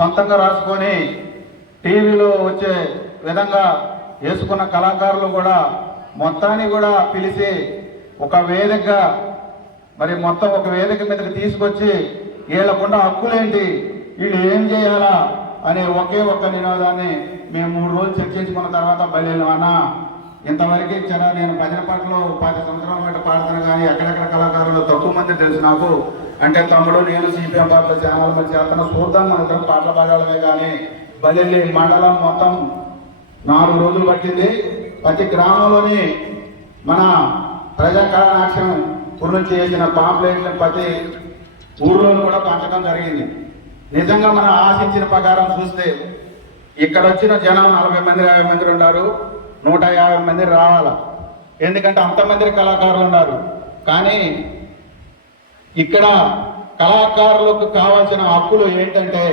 సొంతంగా రాసుకొని టీవీలో వచ్చే విధంగా వేసుకున్న కళాకారులు కూడా మొత్తాన్ని కూడా పిలిచి ఒక వేదికగా మరి మొత్తం ఒక వేదిక మీదకి తీసుకొచ్చి వీళ్ళకున్న హక్కులేంటి? వీళ్ళు ఏం చేయాలా? అనే ఒకే ఒక్క నినాదాన్ని మేము మూడు రోజులు చర్చించుకున్న తర్వాత బయలుదేరామన్నా ఇంతవరకు ఇచ్చారా? నేను భజన పాటలు పది సంవత్సరాల పాటు పాడుతాను కానీ ఎక్కడెక్కడ కళాకారులు తక్కువ మంది తెలుసు నాకు. అంటే తమ్ముడు నేను సిపిఎం పాటల ఛానల్ మంది చేస్తాను చూద్దాం మనం పాటలు పాడాలమే కానీ బదిలీ మండలం మొత్తం నాలుగు రోజులు పట్టింది. ప్రతి గ్రామంలోని మన ప్రజా కళానాట్యం గురించి చేసిన పాంప్లెట్లు ప్రతి ఊర్లో కూడా పంచడం జరిగింది. నిజంగా మనం ఆశించిన ప్రకారం చూస్తే ఇక్కడ వచ్చిన జనం నలభై మంది యాభై మంది ఉన్నారు. నూట యాభై మంది రావాల. ఎందుకంటే అంతమంది కళాకారులు ఉన్నారు. కానీ ఇక్కడ కళాకారులకు కావాల్సిన హక్కులు ఏంటంటే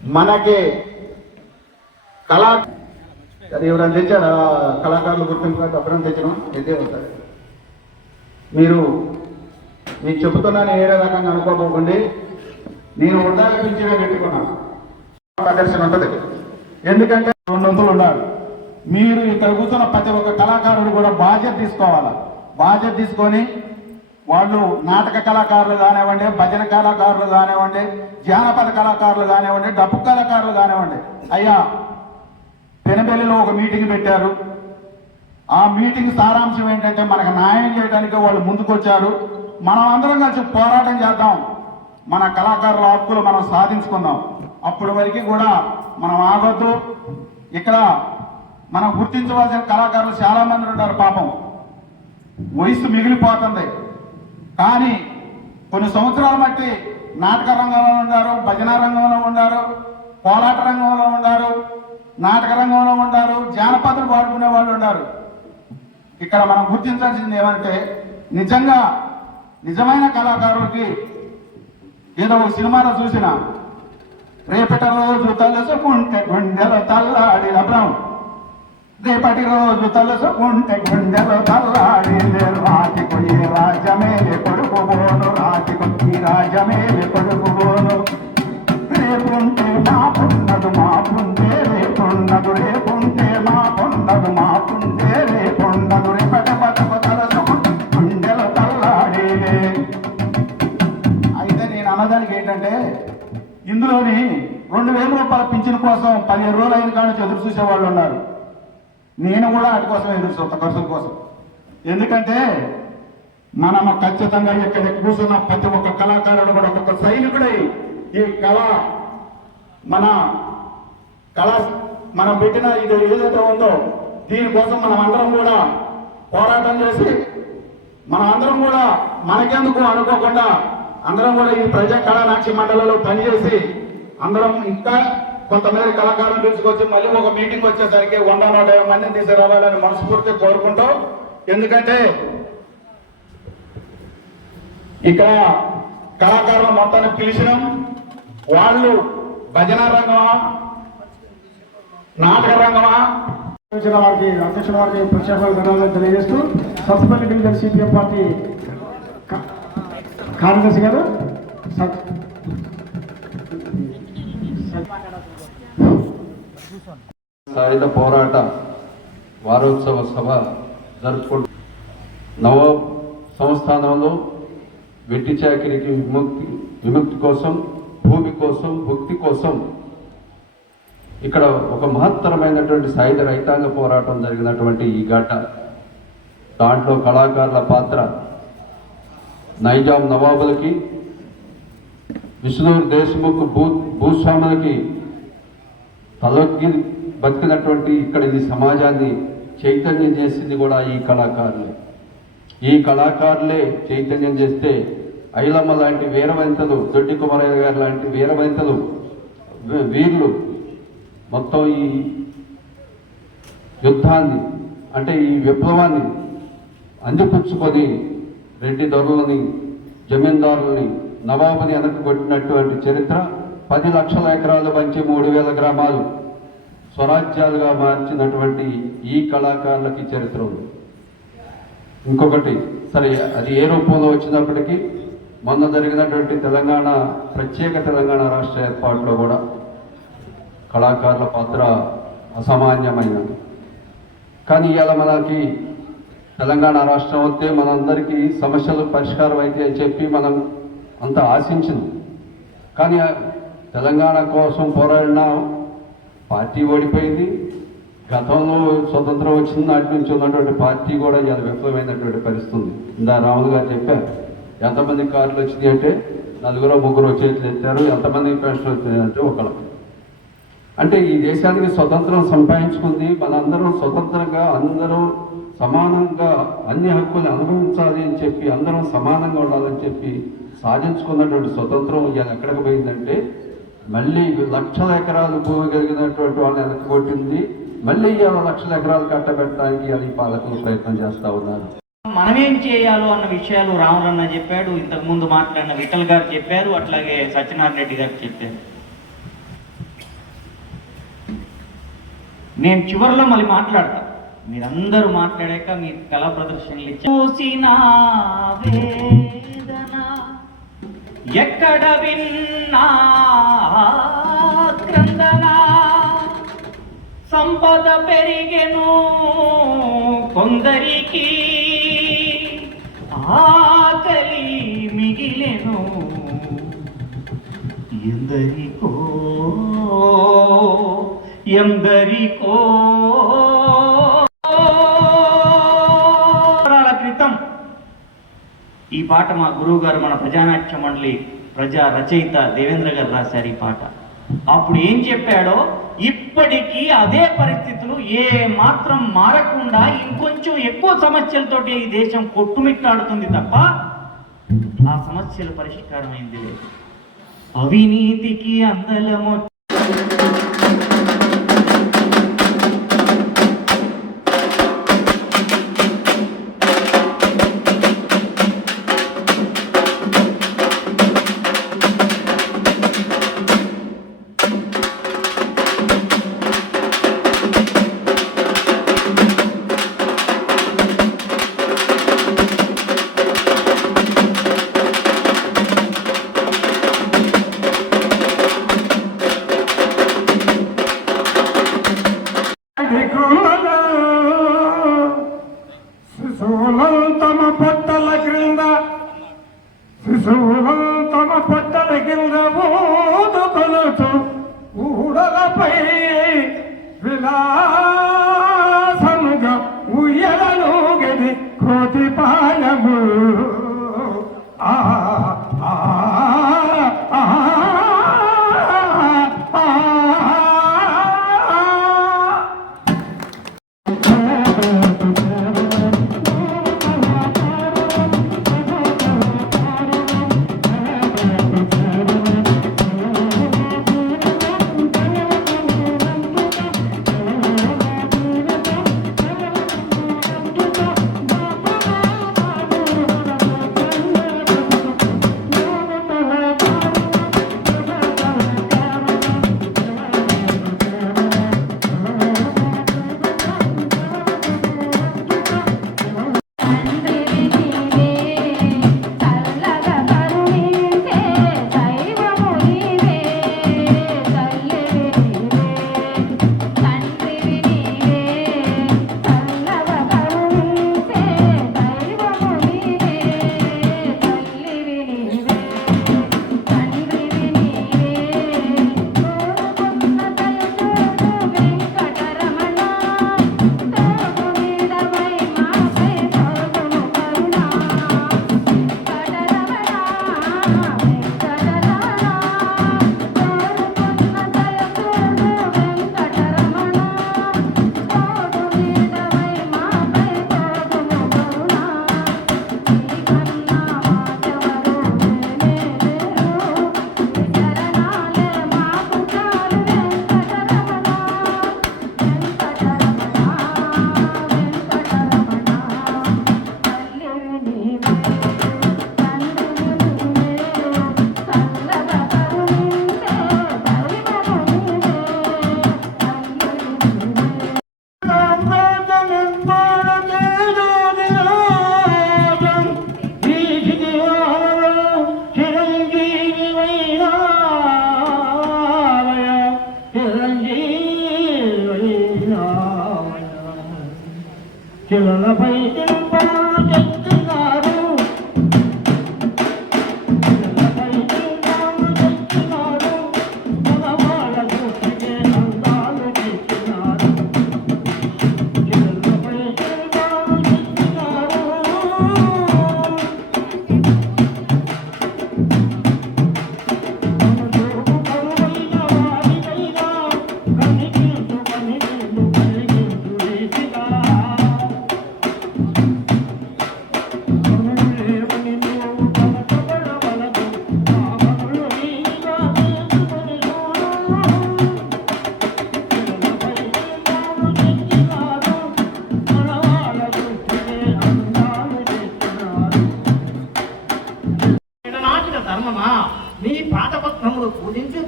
మనకి కళా అది ఎవరైనా తెచ్చారా? కళాకారులు గుర్తింపు అప్పుడు తెచ్చినాం? ఇదే ఉంటుంది మీరు మీరు చెబుతున్నాను ఏ రకంగా అనుకోకపోకండి నేను ఉండాలి పిలిచిన పెట్టుకున్నాను. ప్రదర్శన ఉంటుంది. ఎందుకంటే రెండు వంతులు ఉండాలి. మీరు ఇక్కడ కూర్చున్న ప్రతి ఒక్క కళాకారుడు కూడా బాధ్యత తీసుకోవాలి. బాధ్యత తీసుకొని వాళ్ళు నాటక కళాకారులు కానివ్వండి భజన కళాకారులు కానివ్వండి జానపద కళాకారులు కానివ్వండి డప్పు కళాకారులు కానివ్వండి. అయ్యా పెనబెల్లిలో ఒక మీటింగ్ పెట్టారు. ఆ మీటింగ్ సారాంశం ఏంటంటే మనకు న్యాయం చేయడానికి వాళ్ళు ముందుకొచ్చారు. మనం అందరం కలిసి పోరాటం చేద్దాం. మన కళాకారుల హక్కులు మనం సాధించుకుందాం. అప్పటి వరకు కూడా మనం ఆగొద్దు. ఇక్కడ మనం గుర్తించవలసిన కళాకారులు చాలా మంది ఉంటారు పాపం. వయసు మిగిలిపోతుంది. కానీ కొన్ని సంవత్సరాలు బట్టి నాటక రంగంలో ఉండారు భజన రంగంలో ఉండారు కోలాట రంగంలో ఉండారు నాటక రంగంలో ఉండారు జానపదులు పాడుకునే వాళ్ళు ఉన్నారు ఇక్కడ మనం గుర్తించాల్సింది ఏమంటే నిజంగా నిజమైన కళాకారులకి ఏదో ఒక సినిమాలో చూసిన రేపటి రోజు తలుసుకుంటే గుండెలో తల్లాడి అబ్రాం రేపటి రోజు తలుసుకుంటే గుండెలో తల్లాడి రాతికు ఈ రాజ్యమే కొడుకు బోను. రాతికు ఈ రాజ్యమే కొడుకు బోను. రేపుంటే మా పున్నదు మా పుంటే రేపున్నదు రేపుంటే మా పున్నదు మా పుంటే రేపున్నదు రేపటి బతుకు తలసుకుంటే గుండెలో అయితే నేను అన్నదానికి ఏంటంటే ఇందులోని రెండు వేల రూపాయల పింఛన్ కోసం పదిహేను రోజులు అయిన కానీ ఎదురు చూసేవాళ్ళు ఉన్నారు. నేను కూడా వాటి కోసం ఎదురు చూస్తా ఖర్చుల కోసం. ఎందుకంటే మనం ఖచ్చితంగా ఇక్కడ కూర్చున్న ప్రతి ఒక్క కళాకారుడు కూడా ఒక్కొక్క సైనికుడై ఈ కళ మన కళ మనం పెట్టిన ఇది ఏదైతే ఉందో దీనికోసం మనం అందరం కూడా పోరాటం చేసి మనం అందరం కూడా మనకెందుకు అనుకోకుండా అందరం కూడా ఈ ప్రజా కళా మండలంలో పనిచేసి అందరం ఇంకా కొంతమంది కళాకారులు తీసుకొచ్చి మళ్ళీ ఒక మీటింగ్ వచ్చేసరికి వంద నూట యాభై మందిని తీసుకురావాలని మనస్ఫూర్తిగా కోరుకుంటాం ఎందుకంటే ఇక్కడ కళాకారుల మొత్తాన్ని పిలిచినాం. వాళ్ళు భజన రంగమా నాటక రంగమా? వారికి అధ్యక్షుల వారికి ప్రత్యేక ధన్యవాదాలు తెలియజేస్తూ సత్తుపల్లి బిల్డర్ సిపిఎం పార్టీ కార్యదర్శి గారు సాయుధ పోరాట వారోత్సవ సభ జరుపుకుంటు నవ సంస్థానంలో వెట్టి చాకరికి విముక్తి విముక్తి కోసం భూమి కోసం భుక్తి కోసం ఇక్కడ ఒక మహత్తరమైనటువంటి సాయుధ రైతాంగ పోరాటం జరిగినటువంటి ఈ ఘట్ట. దాంట్లో కళాకారుల పాత్ర నైజాం నవాబులకి విష్ణు దేశ్ముఖ్ భూ భూస్వాములకి తలొగ్గి బతికినటువంటి ఇక్కడ ఈ సమాజాన్ని చైతన్యం చేసింది కూడా ఈ కళాకారులే. ఈ కళాకారులే చైతన్యం చేస్తే ఐలమ్మ లాంటి వీరవంతలు దొడ్డి కుమారయ్య గారు లాంటి వీరవంతలు వీర్లు మొత్తం ఈ యుద్ధాన్ని అంటే ఈ విప్లవాన్ని అందిపుచ్చుకొని రెడ్డి దొరలని జమీందారులని నవాబుని వెనక్కి కొట్టినటువంటి చరిత్ర పది లక్షల ఎకరాలు పంచి మూడు వేల గ్రామాలు స్వరాజ్యాలుగా మార్చినటువంటి ఈ కళాకారులకి చరిత్ర ఉంది ఇంకొకటి సరే అది ఏ రూపంలో వచ్చినప్పటికీ మొన్న జరిగినటువంటి తెలంగాణ ప్రత్యేక తెలంగాణ రాష్ట్ర ఏర్పాటులో కూడా కళాకారుల పాత్ర అసామాన్యమైనది. కానీ ఇవాళ మనకి తెలంగాణ రాష్ట్రం వస్తే మనందరికీ సమస్యలు పరిష్కారం అయితే అని చెప్పి మనం అంత ఆశించింది కానీ తెలంగాణ కోసం పోరాడిన. పార్టీ ఓడిపోయింది. గతంలో స్వతంత్రం వచ్చిన నాటి నుంచి ఉన్నటువంటి పార్టీ కూడా ఇవాళ విఫలమైనటువంటి పరిస్థితి ఉంది. ఇందా రాములు గారు చెప్పారు ఎంతమంది కార్లు వచ్చినాయి అంటే నలుగురు ముగ్గురు వచ్చేట్లు ఎత్తారు ఎంతమంది పెన్షన్ వచ్చింది అంటే ఒకళ్ళు. అంటే ఈ దేశానికి స్వతంత్రం సంపాదించుకుంది మనందరం స్వతంత్రంగా అందరూ సమానంగా అన్ని హక్కులు అనుభవించాలి అని చెప్పి అందరం సమానంగా ఉండాలని చెప్పి సాధించుకున్నటువంటి స్వతంత్రం ఇవాళ ఎక్కడికి పోయిందంటే మళ్ళీ లక్షల ఎకరాలు భూమి కలిగినటువంటి వాళ్ళు వెనక్కొట్టింది మళ్ళీ ఇవాళ లక్షల ఎకరాలు కట్టబెట్టడానికి ఇవాళ పాలకులు ప్రయత్నం చేస్తూ ఉన్నారు. మనమేం చేయాలో అన్న విషయాలు రామరన్న చెప్పాడు. ఇంతకు ముందు మాట్లాడిన విఠల్ గారు చెప్పారు. అట్లాగే సత్యనారాయణ రెడ్డి గారు చెప్పారు. నేను చివరిలో మళ్ళీ మాట్లాడతా. మీరందరూ మాట్లాడాక మీ కళా ప్రదర్శనలు ఇచ్చి- ఎక్కడ విన్నా సంపద పెరిగెను కొందరికి. ఆకలి మిగిలెను ఎందరికో ఎందరికో. క్రితం ఈ పాట మా గురువు గారు మన ప్రజానాట్య మండలి ప్రజా రచయిత దేవేంద్ర గారు రాశారు ఈ పాట. అప్పుడు ఏం చెప్పాడో ఇప్పటికీ అదే పరిస్థితులు ఏ మాత్రం మారకుండా ఇంకొంచెం ఎక్కువ సమస్యలతోటి ఈ దేశం కొట్టుమిట్టాడుతుంది తప్ప ఆ సమస్యల పరిష్కారం అయింది లేదు. అవినీతికి అందలము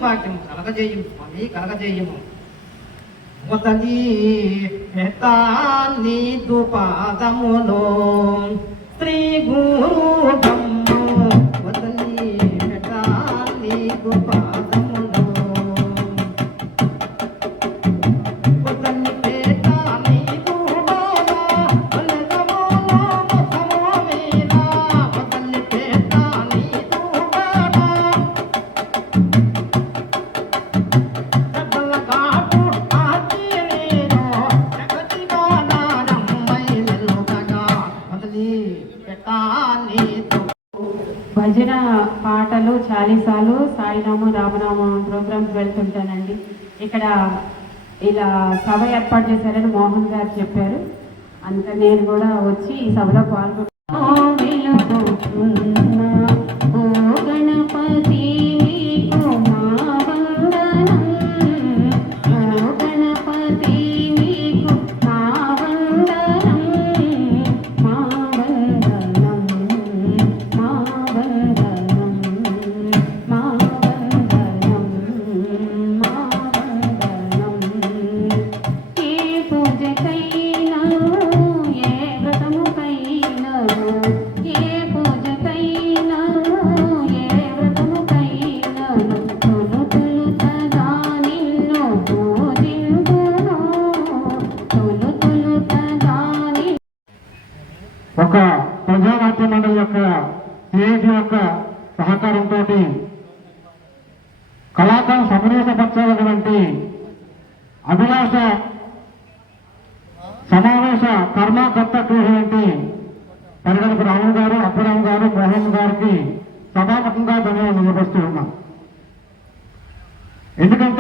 భాగ్యము కలగజేయము స్వామి కలగజేయము మొదటి మెత్తాన్ని దుపాదములో శ్రీ గురు బ్రహ్మ మొదటి మెత్తాన్ని దుపాదములో భజన పాటలు చాలీసాలు సాయినామం రామనామం ప్రోగ్రామ్స్ వెళ్తుంటానండి. ఇక్కడ ఇలా సభ ఏర్పాటు చేశారని మోహన్ గారు చెప్పారు. అంత నేను కూడా వచ్చి ఈ సభలో గణపతి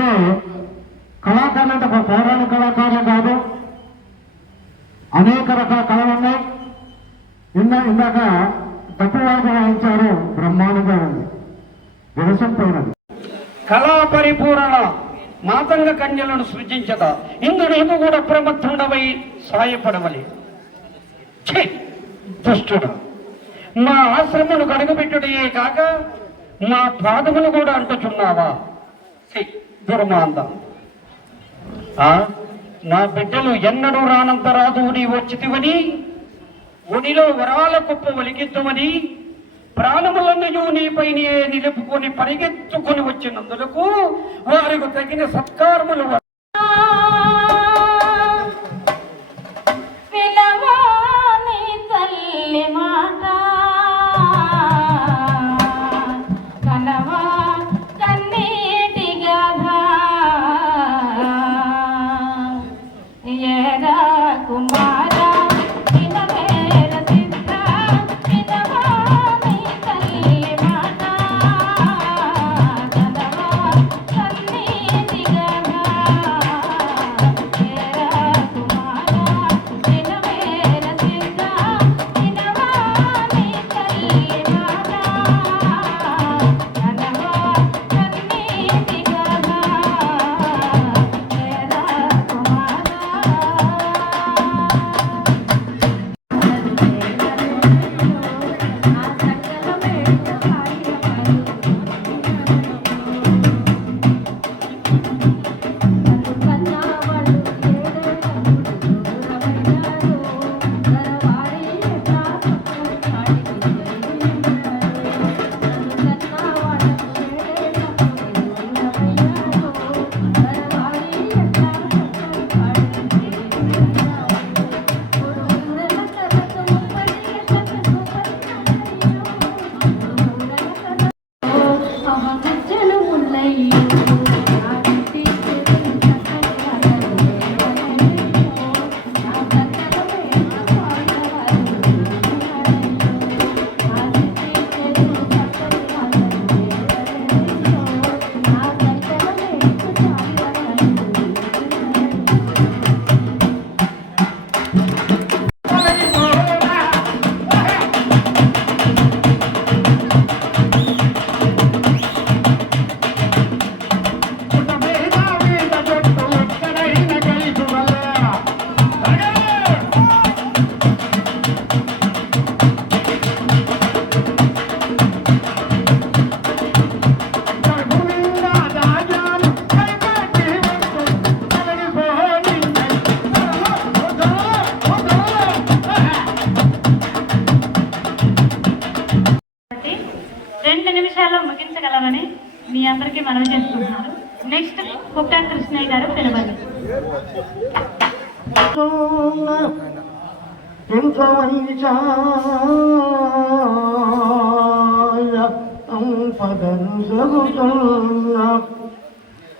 అంటే కళాకారులు అంటే ఒక పౌరాణిక కళాకారులు కాదు. అనేక రకాల కళలు ఉన్నాయి. ఇందా ఇందాక తప్పువాడు వాయించారు బ్రహ్మాండంగా ఉంది విరసం పోయినది. కళా పరిపూరణ మాతంగ కన్యలను సృజించద ఇందులోకి కూడా ప్రమత్తుండవై సాయపడవలి. దుష్టుడు. మా ఆశ్రమను కడుగుపెట్టుడే కాక మా పాదములు కూడా అంటుచున్నావా? ఛీ, దుర్మాందం నా బిడ్డలు ఎన్నడూ రానంత రాదు నీ వచ్చితివని ఒడిలో వరాల కుప్ప ఒలిగిద్దుమని ప్రాణములన్నయు నీపై నిలుపుకొని పరిగెత్తుకొని వచ్చినందులకు వారికి తగిన సత్కారములు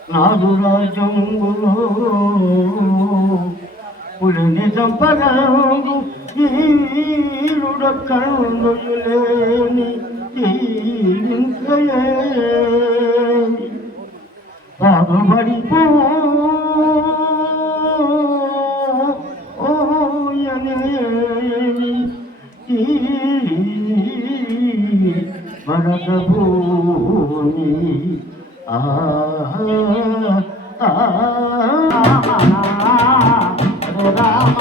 నాదు రాజ్యంబులో పులిని చంపగలగు ఈరుడక్కడులేని ఈరింకయేమి బాగుపడిపో ఓయనేమి రామ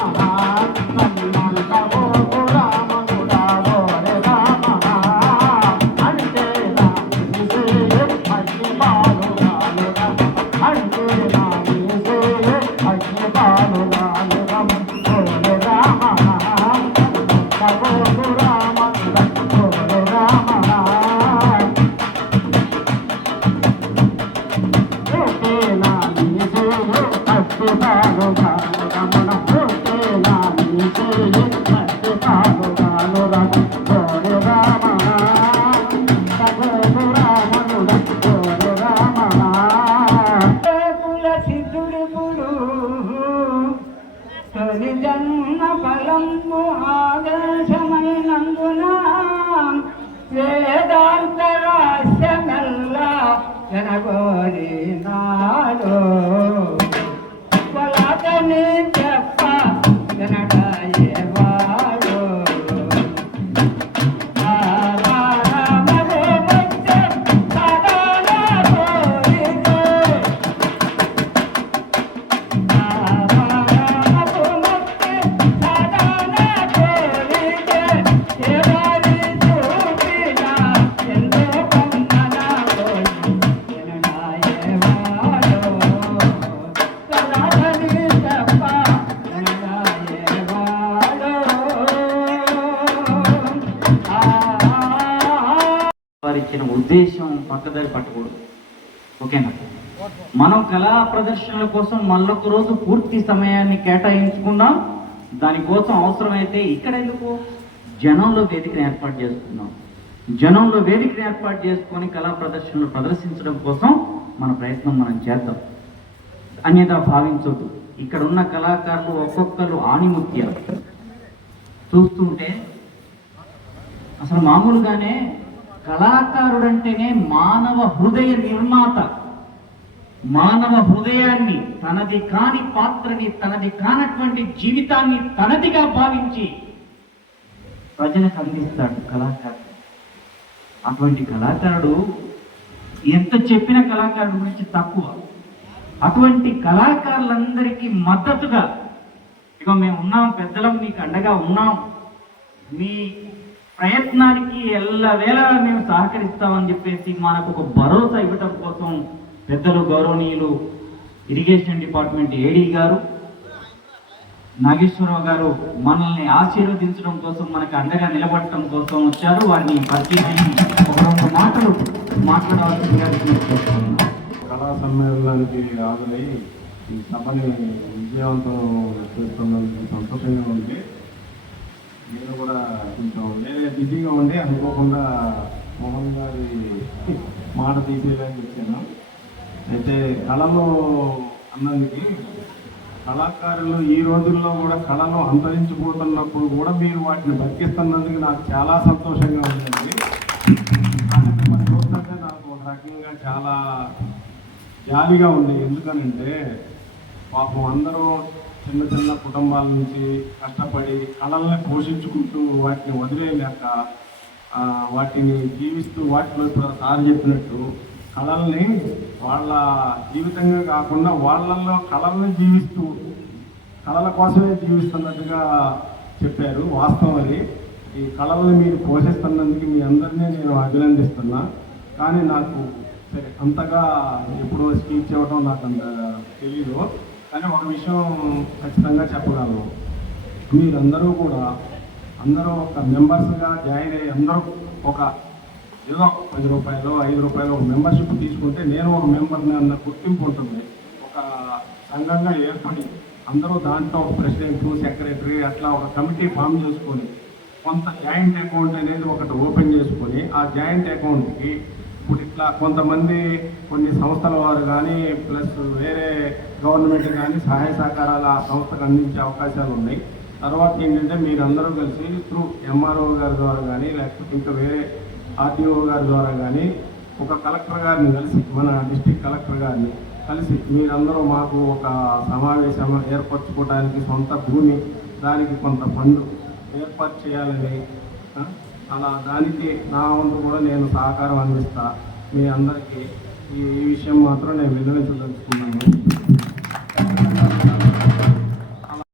వేదాంతరాశ్యమల్లా జనగోరి నాడు. వారు ఇచ్చిన ఉద్దేశం పక్కదారి పట్టకూడదు. ఓకేనా? మనం కళా ప్రదర్శనల కోసం మళ్ళొక రోజు పూర్తి సమయాన్ని కేటాయించుకుందాం దానికోసం అవసరమైతే ఇక్కడ ఎందుకు? జనంలో వేదికను ఏర్పాటు చేసుకుందాం జనంలో వేదికను ఏర్పాటు చేసుకొని కళా ప్రదర్శనలు ప్రదర్శించడం కోసం మన ప్రయత్నం మనం చేద్దాం. అన్యదా భావించొద్దు. ఇక్కడ ఉన్న కళాకారులు ఒక్కొక్కరు ఆణిముత్యాలు. చూస్తుంటే అసలు మామూలుగానే కళాకారుడంటేనే మానవ హృదయ నిర్మాత. మానవ హృదయాన్ని తనది కాని పాత్రని తనది కానటువంటి జీవితాన్ని తనదిగా భావించి ప్రజలకు అందిస్తాడు కళాకారుడు. అటువంటి కళాకారుడు ఎంత చెప్పిన కళాకారుడు గురించి తక్కువ. అటువంటి కళాకారులందరికీ మద్దతుగా ఇక మేము ఉన్నాం పెద్దలం మీకు అండగా ఉన్నాం. మీ ప్రయత్నానికి ఎల్లవేళ మేము సహకరిస్తామని చెప్పేసి మనకు ఒక భరోసా ఇవ్వటం కోసం పెద్దలు గౌరవనీయులు ఇరిగేషన్ డిపార్ట్మెంట్ ఏడీ గారు నాగేశ్వరరావు గారు మనల్ని ఆశీర్వదించడం కోసం మనకు అండగా నిలబడటం కోసం వచ్చారు. వారిని పరిచయం ఒక రెండు మాటలు మాట్లాడవలసిందిగా కళా సమ్మేళనానికి హాజరై ఈ సభని విజయవంతం చేస్తున్నందుకు సంతోషంగా ఉంది. నేను కూడా కొంచెం వేరే బిజీగా ఉండి అనుకోకుండా మోహన్ గారి మాట తీసేయాలని వచ్చాను అయితే కళలో అన్నందుకు కళాకారులు ఈ రోజుల్లో కూడా కళలు అంతరించిపోతున్నప్పుడు కూడా మీరు వాటిని బతికిస్తున్నందుకు నాకు చాలా సంతోషంగా ఉందండి. చూస్తుంటే నాకు ఒక రకంగా చాలా జాలిగా ఉంది. ఎందుకనంటే పాపం అందరూ చిన్న చిన్న కుటుంబాల నుంచి కష్టపడి కళల్ని పోషించుకుంటూ వాటిని వదిలేయలేక వాటిని జీవిస్తూ వాటిలో ఇప్పుడు సార్ చెప్పినట్టు కళల్ని వాళ్ళ జీవితంగా కాకుండా వాళ్ళల్లో కళల్ని జీవిస్తూ కళల కోసమే జీవిస్తున్నట్టుగా చెప్పారు వాస్తవం అది. ఈ కళల్ని మీరు పోషిస్తున్నందుకు మీ అందరినీ నేను అభినందిస్తున్నా. కానీ నాకు సరే అంతగా ఎప్పుడో స్పీచ్ ఇవ్వడం నాకు అంత తెలీదు. కానీ ఒక విషయం ఖచ్చితంగా చెప్పగలను. మీరందరూ కూడా అందరూ ఒక మెంబర్స్గా జాయిన్ అయ్యి అందరూ ఒక ఏదో పది రూపాయలు ఐదు రూపాయలు మెంబర్షిప్ తీసుకుంటే నేను ఒక మెంబర్ని అన్న గుర్తింపు ఉంటుంది. ఒక సంఘంగా ఏర్పడి అందరూ దాంట్లో ప్రెసిడెంట్ సెక్రటరీ అట్లా ఒక కమిటీ ఫామ్ చేసుకొని కొంత జాయింట్ అకౌంట్ అనేది ఒకటి ఓపెన్ చేసుకొని ఆ జాయింట్ అకౌంట్కి ఇట్లా కొంతమంది కొన్ని సంస్థల వారు కానీ ప్లస్ వేరే గవర్నమెంట్ కానీ సహాయ సహకారాలు ఆ సంస్థకు అందించే అవకాశాలు ఉన్నాయి. తర్వాత ఏంటంటే మీరందరూ కలిసి త్రూ ఎంఆర్ఓ గారి ద్వారా కానీ లేకపోతే ఇంకా వేరే ఆర్టీఓ గారి ద్వారా కానీ ఒక కలెక్టర్ గారిని కలిసి మన డిస్టిక్ కలెక్టర్ గారిని కలిసి మీరందరూ మాకు ఒక సమావేశం ఏర్పరచుకోవడానికి సొంత భూమి దానికి కొంత ఫండ్ ఏర్పాటు చేయాలని అలా దానికి నా వంతు కూడా నేను సహకారం అందిస్తాను మీ అందరికీ ఈ విషయం మాత్రం నేను విన్నవించదలుచుకున్నాను.